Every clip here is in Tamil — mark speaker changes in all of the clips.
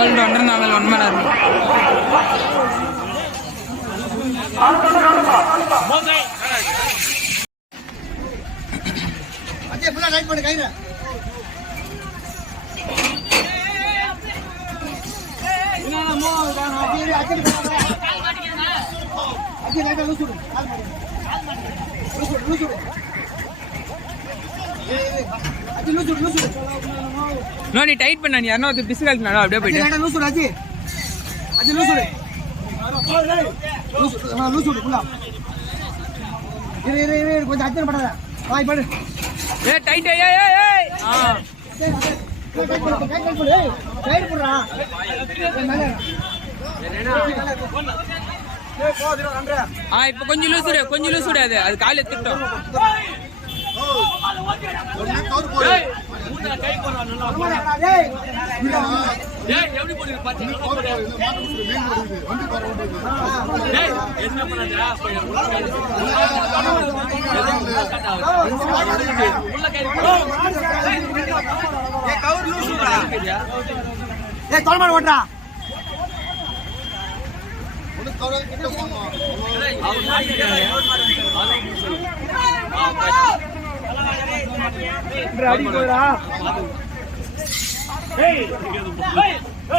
Speaker 1: கோல்டு நாங்கள் ஒன் மணி நேரம்
Speaker 2: அஜய் ஃபுல்லா ரைட் பண்ணு கையில. அஜய் அஜய் அஜய் லூசு விடு. லூசு விடு லூசு விடு அஜய் லூசு விடு லூசு விடு
Speaker 1: நோ நீ டைட் பண்ண நீ யாரும் பிசு கழிச்சினாலும் அப்படியே போயிட்டு.
Speaker 2: லூசு அஜய் அஜய் லூசு லூசு இரு இரு இரு இரு, கொஞ்சம் அர்ச்சனை பண்ணாத வாய் படு.
Speaker 1: ஏ டைட் ஏய் ஏய் ஏய் ஆ.
Speaker 2: சரி, சரி. கைட் பண்ணு, கைட் பண்ணு, ஏய், கைட் பண்ணுடா. ஏய், மேலே ஏறு.
Speaker 1: ஆ இப்போ கொஞ்சம் லூஸ் விடு கொஞ்சம் லூஸ் விடு அது அது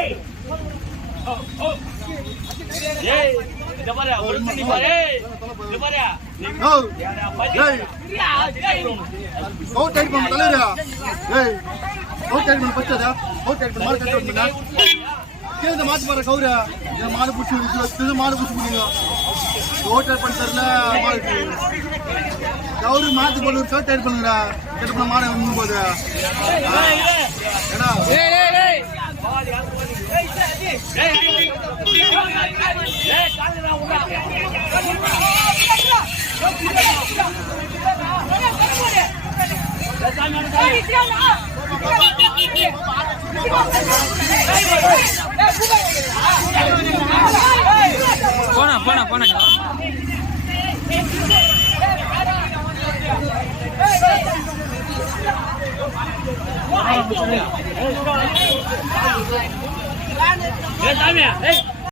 Speaker 1: காலை திட்டம்
Speaker 2: ஆமாடா, டேய். ஏய், தொலைமாடு ஓட்டுறா. அடி போயிடா.
Speaker 3: அவுட் டைட் பண்ண தலைவரா. ஏய். அவுட் டைட் பண்ண பச்சதா. அவுட் டைட் பண்ண மாடு கட்ட பண்ணா கேந்த மாத்து பாரு கௌரா இந்த மாடு புடிச்சு மாடு புடிச்சு புடிங்க பண்ணுறதுல டைட் பண்ண தெரியல மாடு மாத்து போடு ஷர்ட் டைட் பண்ணுங்கடா கட்ட பண்ண மாடு வந்து போது ஏடா
Speaker 1: ஏய் ஏய் ஏய் போனா போனா போனா
Speaker 4: ஏய் சாமி ஏய்